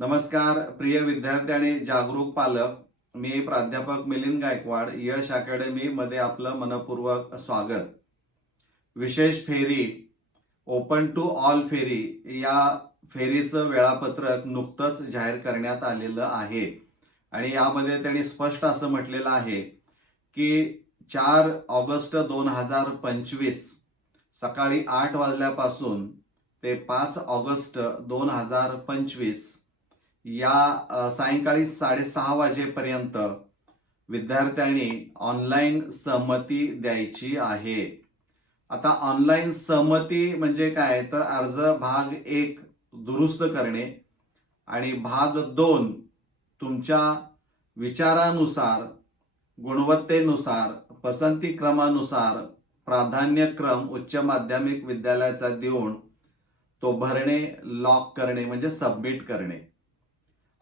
नमस्कार प्रिय विद्यार्थी आणि जागरूक पालक. मी प्राध्यापक मिलिंद गायकवाड यश अकॅडमी मध्ये आपलं मनपूर्वक स्वागत. विशेष फेरी ओपन टू ऑल फेरी या फेरीचं वेळापत्रक नुकतंच जाहीर करण्यात आलेलं आहे. आणि यामध्ये त्यांनी स्पष्ट असं म्हटलेलं आहे की चार ऑगस्ट दोन हजार पंचवीस सकाळी आठ वाजल्यापासून ते पाच ऑगस्ट दोन हजार पंचवीस या सायंकाळी साडेसहा वाजेपर्यंत विद्यार्थ्यांनी ऑनलाईन सहमती द्यायची आहे. आता ऑनलाईन सहमती म्हणजे काय? तर अर्ज भाग एक दुरुस्त करणे आणि भाग दोन तुमच्या विचारानुसार गुणवत्तेनुसार पसंती क्रमानुसार प्राधान्यक्रम उच्च माध्यमिक विद्यालयाचा देऊन तो भरणे लॉक करणे म्हणजे सबमिट करणे.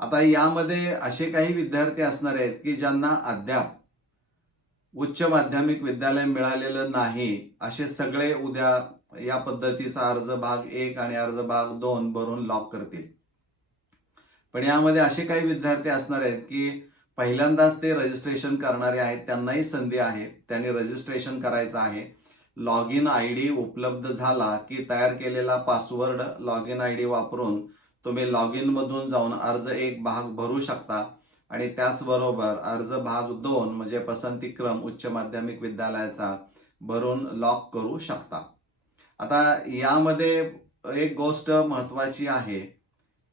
आता यामध्ये असे काही विद्यार्थी असणार आहेत की ज्यांना अद्याप उच्च माध्यमिक विद्यालय मिळालेलं नाही असे सगळे उद्या या पद्धतीचा अर्ज भाग एक आणि अर्ज भाग दोन भरून लॉक करतील. पण यामध्ये असे काही विद्यार्थी असणार आहेत की पहिल्यांदाच ते रजिस्ट्रेशन करणारे आहेत त्यांनाही संधी आहे त्यांनी रजिस्ट्रेशन करायचं आहे. लॉग इन आय डी उपलब्ध झाला की तयार केलेला password log in I D वापरून तुम्ही लॉग इन मधून जाऊन अर्ज एक भाग भरू शकता. आणि त्याचबरोबर अर्ज भाग दोन म्हणजे पसंती क्रम उच्च माध्यमिक विद्यालयाचा भरून लॉक करू शकता. आता यामध्ये एक गोष्ट महत्वाची आहे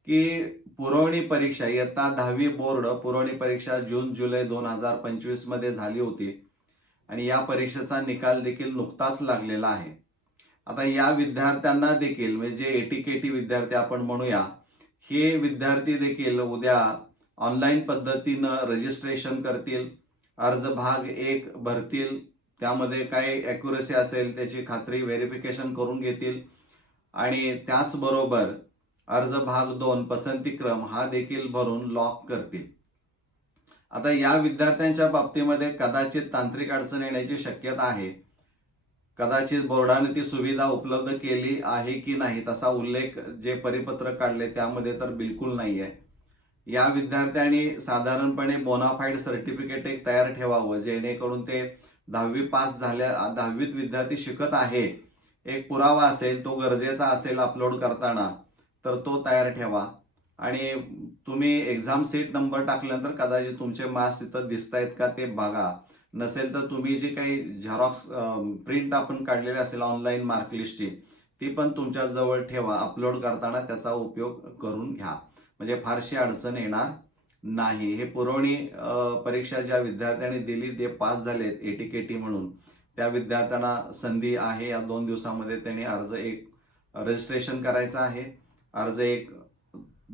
की पुरवणी परीक्षा इयत्ता दहावी बोर्ड पुरवणी परीक्षा जून जुलै दोन हजार पंचवीसमध्ये झाली होती. आणि या परीक्षेचा निकाल देखील नुकताच लागलेला आहे. आता या विद्यार्थ्यांना देखील म्हणजे जे एटीकेटी विद्यार्थी आपण म्हणूया हे विद्यार्थी देखील उद्या ऑनलाईन पद्धतीनं रजिस्ट्रेशन करतील अर्ज भाग एक भरतील त्यामध्ये काय अॅक्युरसी असेल त्याची खात्री व्हेरिफिकेशन करून घेतील आणि त्याचबरोबर अर्ज भाग दोन पसंतीक्रम हा देखील भरून लॉक करतील. आता या विद्यार्थ्यांच्या बाबतीमध्ये कदाचित तांत्रिक अडचण येण्याची शक्यता आहे. कदाचित बोर्डाने ती सुविधा उपलब्ध केली आहे की नाही तसा उल्लेख जे परिपत्र काढले त्यामध्ये तर बिलकुल नाही आहे या विद्यार्थ्यांनी साधारणपणे बोनाफाईड सर्टिफिकेट एक तयार ठेवावं जेणेकरून ते दहावी पास झाल्या दहावीत विद्यार्थी शिकत आहे. एक पुरावा असेल तो गरजेचा असेल अपलोड करताना तर तो तयार ठेवा. आणि तुम्ही एक्झाम सीट नंबर टाकल्यानंतर कदाचित तुमचे मार्क्स तिथं दिसत आहेत का ते बघा. नसेल तर तुम्ही जी काही झेरॉक्स प्रिंट आपण काढलेली असेल ऑनलाईन मार्कलिस्टची ती पण तुमच्या जवळ ठेवा अपलोड करताना त्याचा उपयोग करून घ्या. म्हणजे फारशी अडचण येणार नाही. हे पुरवणी परीक्षा ज्या विद्यार्थ्यांनी दिली ते पास झालेत एटीकेटी म्हणून. त्या विद्यार्थ्यांना संधी आहे. या दोन दिवसामध्ये त्यांनी अर्ज एक रजिस्ट्रेशन करायचं आहे. अर्ज एक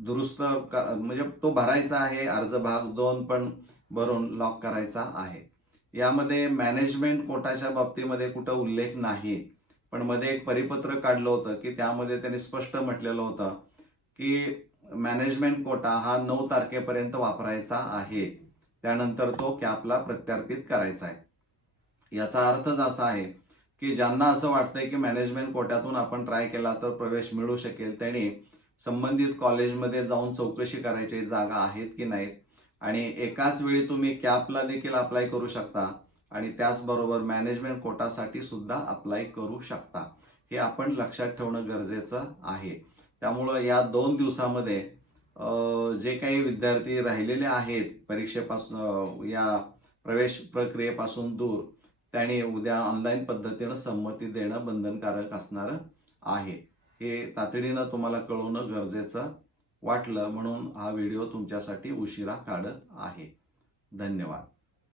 दुरुस्त म्हणजे तो भरायचा आहे. अर्ज भाग दोन पण भरून लॉक करायचा आहे. यामध्ये मॅनेजमेंट कोटाच्या बाबतीमध्ये कुठं उल्लेख नाही. पण मध्ये एक परिपत्र काढलं होतं की त्यामध्ये त्यांनी स्पष्ट म्हटलेलं होतं की मॅनेजमेंट कोटा हा नऊ तारखेपर्यंत वापरायचा आहे. त्यानंतर तो कॅपला प्रत्यार्पित करायचा आहे. याचा अर्थच असा आहे की ज्यांना असं वाटतंय की मॅनेजमेंट कोट्यातून आपण ट्राय केला तर प्रवेश मिळू शकेल त्यांनी संबंधित कॉलेजमध्ये जाऊन चौकशी करायची जागा आहेत की नाहीत आणि एकाच वेळी तुम्ही कॅपला देखील अप्लाय करू शकता. आणि त्याचबरोबर मॅनेजमेंट कोटासाठी सुद्धा अप्लाय करू शकता. हे आपण लक्षात ठेवणं गरजेचं आहे. त्यामुळं या दोन दिवसामध्ये जे काही विद्यार्थी राहिलेले आहेत परीक्षेपासून या प्रवेश प्रक्रियेपासून दूर त्यांनी उद्या ऑनलाईन पद्धतीनं संमती देणं बंधनकारक असणार आहे. हे तातडीनं तुम्हाला कळवणं गरजेचं वाटलं म्हणून हा व्हिडिओ तुमच्यासाठी उशिरा काढत आहे. धन्यवाद.